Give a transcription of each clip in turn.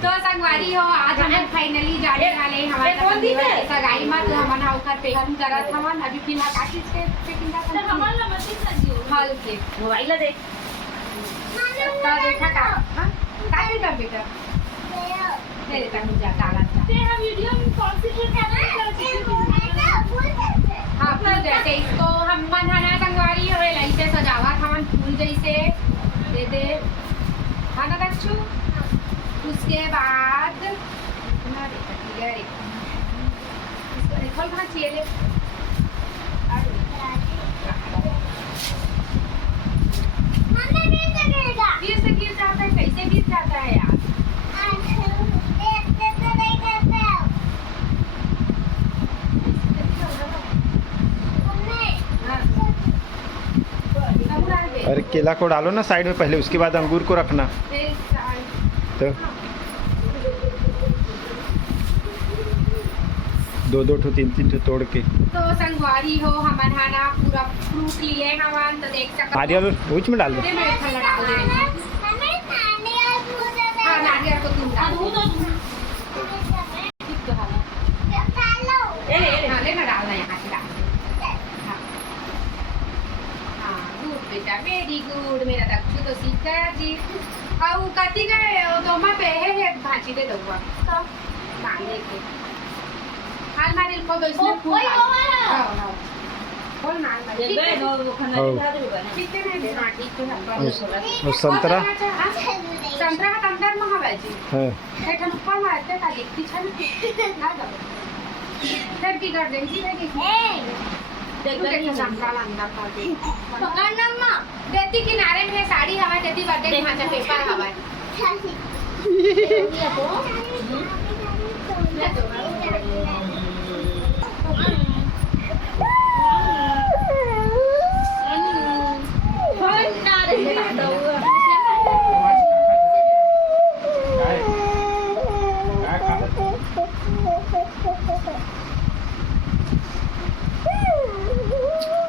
तो संगवारी हो आज हम फाइनली जाने वाले हमारे सगाई में तो हमन ओकर पैकिंग करत हमन अभी फिलहाल का चीज के पैकिंग करत हमन ला मत सजियो हाल के मोबाइल देख तो देखा का का बेटा बेटा तेरे का मुझे काला ते हम वीडियो में कॉन्सेंट्रेट करते हां फिर जैसे इसको हम मनहना संगवारी होए लाइसे सजावट हमन फूल जैसे दे दे खाना रखू उसके बाद ना देखा इसको खोल कहाँ चाहिए ले गिर से गिर जाता है कैसे गिर जाता है यार अरे केला को डालो ना साइड में पहले, उसके बाद अंगूर को रखना। तो दो दो ठो तीन तीन ठो तोड़ के तो संगवारी हो हमन हाना पूरा फ्रूट लिए हमन तो देख सकते नारियल बीच में डाल दो। मेरे फल डाल दे हां नारियल को तुम डाल दो तो हां हां लेना डालना यहां से डाल हां गुड बेटा वेरी गुड मेरा दक्षु तो सीख गया जी और कति गए तो मैं पे है भाजी दे दूंगा तो मांगे के हाल मारिल को इसने फूल हां हां बोल ना ये गए दो वो खाना दिखा दे बना ठीक है ना हां ठीक है और संतरा संतरा का अंदर में हवा जी हां हे ठन ऊपर में आते का देखती छ ना जाओ फिर की कर देंगी है कि देख देख संतरा अंदर का दे पकड़ना मां देती किनारे में साड़ी हवा देती बर्थडे में अच्छा पेपर हवा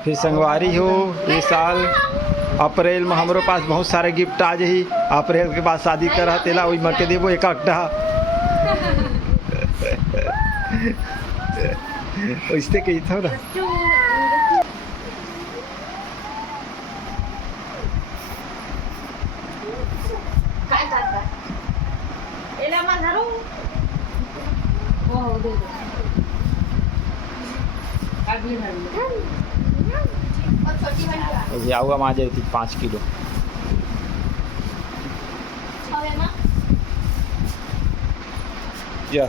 फिर संगवारी हो ये साल अप्रैल में हमारे पास बहुत सारे गिफ्ट आ जाही। अप्रैल के बाद शादी करा तेला वही मर के देवो एक अड्डा वैसे कही था ना आऊगा आ जाती 5 किलो या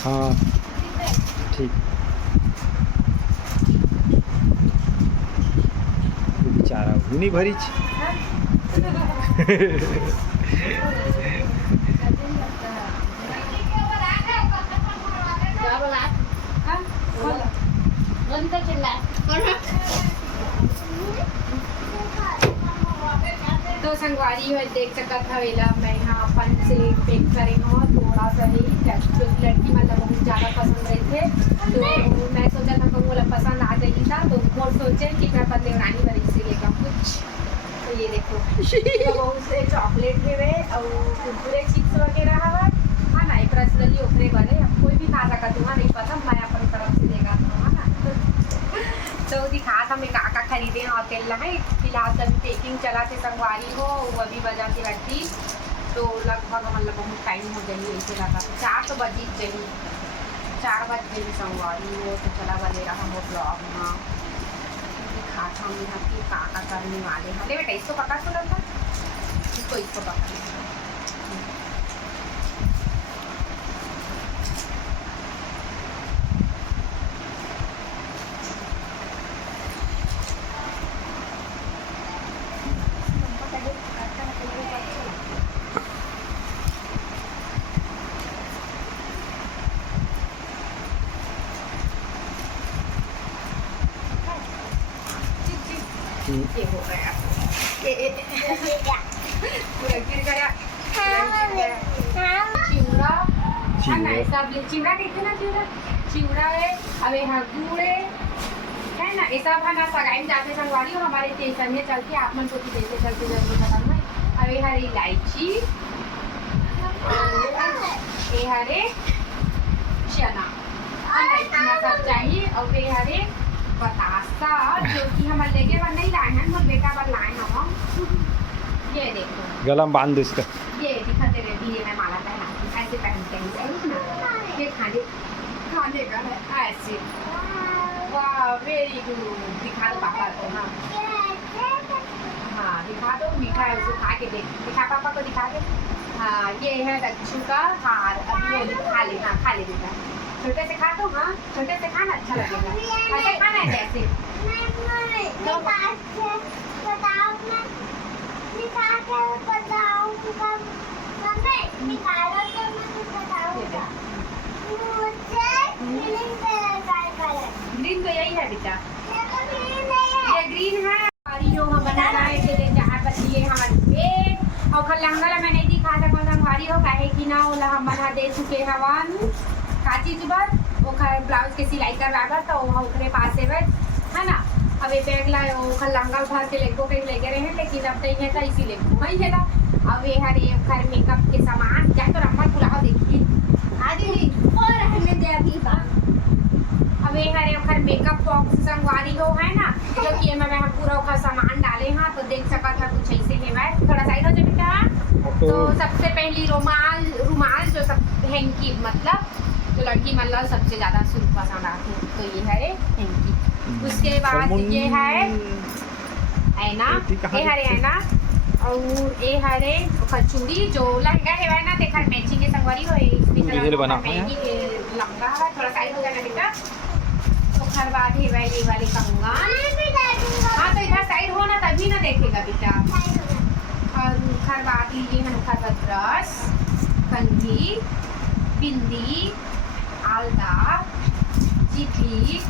हाँ ठीक बेचारा हुनी भरी तो संगवारी हो देख सकत हवेला मैं यहाँ अपन से पेक करे हो थोड़ा सा ही लड़की मतलब बहुत ज़्यादा पसंद रही थे तो मैं सोचा था कि वो पसंद आ जाएगी था तो वो सोचे कि मैं पतले रानी बड़ी से लेगा कुछ तो ये देखो तो बहुत से चॉकलेट है और कुरकुरे चिप्स वगैरह हवा हाँ ना पर्सनली ओखरे बने कोई भी खा सका तुम्हारा नहीं पता मैं अपन तरफ से देगा है ना तो दिखा था मैं काका खरीदे होटल है फिलहाल तभी पैकिंग चला थे संगवारी हो वो अभी बजा के रखी तो लगभग मतलब बहुत टाइम हो जाइए ऐसे लगा 4 तो बज ही जाइए 4 बज गई संगवारी वो तो चला बने रहा वो ब्लॉग में दिखाता हूँ यहाँ की काका करने वाले हैं ले बेटा इसको पका तो लगता इसको पका ये हो गया पूरा गिर गया चिवड़ा सब चिवड़ा कहते ना चिवड़ा है अब यहाँ गुड़ है ना ये सब है ना सगाई में जाते संगवारी और हमारे स्टेशन में चलते आप मन को जैसे चलते जरूर खत्म है अब ये हरी इलायची ये हरे चना सब चाहिए और ये हरे बतासा जो कि हम लेके पर नहीं लाए हैं हम बेटा पर लाए हैं हम ये देखो गला में बांध दो इसका ये दिखाते रहे दिए मैं माला पहना ऐसे पहनते हैं ये खाने का है ऐसे वाह वेरी गुड दिखा दो पापा को हाँ दिखा दो मीठा है उसको खा के देख दिखा पापा को दिखा दे हाँ ये है दक्षु का हार अभी खा ले बेटा छोटे से खा दो हाँ छोटे से खाना अच्छा लगेगा ऐसे खाना है जैसे ग्रीन तो यही है बेटा ये ग्रीन है हम बना रहे थे जहाँ पर ये हमारे और कल लहंगा मैं नहीं दिखा था हमारी हो काहे कि ना ओला हम बना दे चुके हवन का चीज बात वो ब्लाउज के सिलाई करवा तो ओकरे पास है ना अब ये बैग लाए वो कल लहंगा उठा के लेको कहीं लेके रहे लेकिन अब तो ये था इसीलिए वही है ना अब ये हर एक घर मेकअप के सामान क्या तो रम्मा पुलाव देखिए आदि और रहने दे अभी अब ये हर एक घर मेकअप बॉक्स संगवारी हो है ना जो कि मैं पूरा का सामान डाले हाँ तो देख सका था कुछ ऐसे है मैं थोड़ा साइड हो जाए बेटा तो सबसे पहली रुमाल जो सब हैंकी मतलब जो लड़की मतलब सबसे ज्यादा शुरू पसंद आती है तो ये है हैंकी उसके बाद ये है ऐना ये हरे ऐना और ये हरे चूड़ी जो लहंगा है ना देखा मैचिंग के संगवारी हो इसकी तरह लंबा है थोड़ा साइड हो जाना बेटा तो हर बाद है ये वाली कंगन हाँ तो इधर साइड हो ना तभी ना देखेगा बेटा और हर बाद ये हल्का सा ब्रश कंघी बिंदी आलता चिट्ठी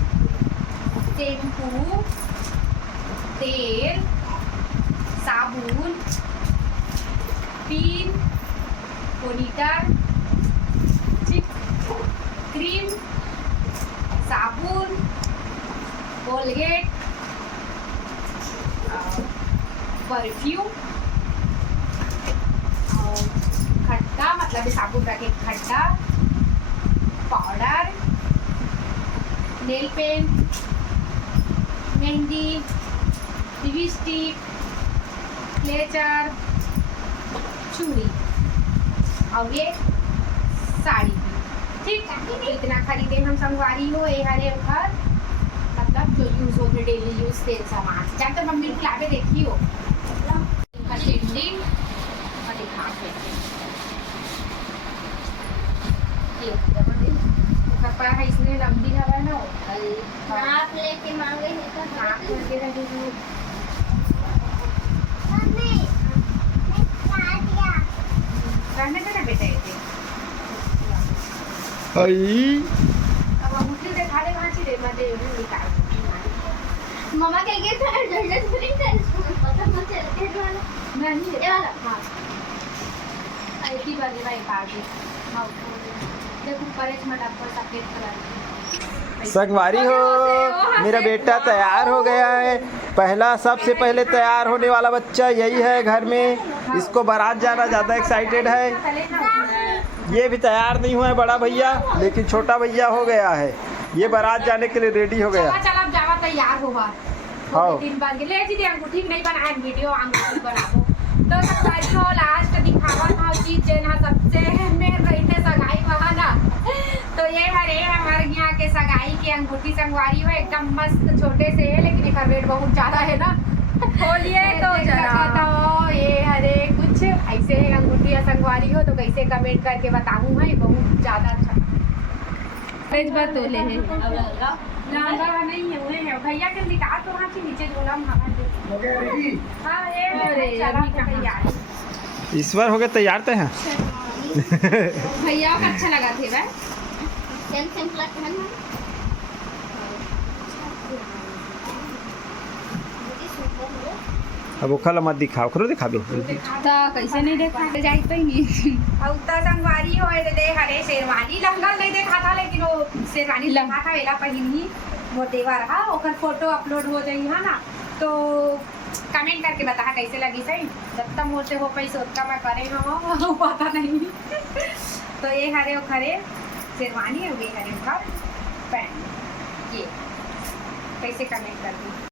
शैम्पू तेल साबुन पिन पोनीटर क्रीम साबुन कोलगेट परफ्यूम खट्टा मतलब साबुन रखे खट्टा powder nail paint mehndi lipstick clutcher चूड़ी और ये साड़ी ठीक है इतना खरीदे हम संगवारी हो ये हरे घर मतलब जो यूज होते डेली यूज के सामान क्या तो मम्मी की लाभे देखी हो कपड़ा है इसमें लंबी हवा ना नाप लेके मांगे तो नाप लेके रख दो मम्मी मैं काट दिया करने देना बेटा ये आई अब मुझे देखा ले वहां से दे निकाल मम्मा कह के था जल्दी से पता मत चल के वाला नहीं ये वाला हां ऐसी वाली भाई काट दे हां देखो परेश में डब्बा सफेद कलर संगवारी हो मेरा बेटा तैयार हो गया है पहला सबसे पहले तैयार होने वाला बच्चा यही है घर में इसको बारात जाना ज़्यादा एक्साइटेड है ये भी तैयार नहीं हुआ है बड़ा भैया लेकिन छोटा भैया हो गया है ये बारात जाने के लिए रेडी हो गया चल अब जावा तैयार होगा हाँ 3 बार ले जी दे अंगूठी नहीं बनाए वीडियो अंगूठी बनाओ तो संगवारी हो लास्ट दिखावा था चीज जेना सबसे मेन रही थे सगाई बहाना। तो ये हरे हमारे यहाँ के सगाई की अंगूठी संगवारी हो एकदम मस्त छोटे से है, लेकिन इसका रेट बहुत ज्यादा है ना। खोलिए तो जरा। तो ये हरे कुछ ऐसे है अंगूठी या संगवारी हो तो कैसे कमेंट करके बताऊँ है, बहुत ज्यादा अच्छा बात तो ले है। लहंगा नहीं है उन्हें है भैया के निकाल तो वहाँ से नीचे झोला में हवा दे। हाँ ये चला तो तैयार। ईश्वर हो गए तैयार थे हैं। भैया का अच्छा लगा थे वह सेम लगता है ना। अब वो कल मत दिखाओ, करो दिखा दो। तो कैसे नहीं देखा जाई तो ही और उतना संगवारी हो दे हरे शेरवानी लहंगा नहीं देखा था, लेकिन वो शेरवानी लहंगा था वेला पहिनी मोटेवा रहा ओकर फोटो अपलोड हो जाई है ना। तो कमेंट करके बता कैसे लगी सही, जब तक मोटे हो पैसे उतना मैं करे हम पता नहीं। तो ये हरे वो खरे शेरवानी है, ये हरे का पैंट, ये कैसे कमेंट कर दी।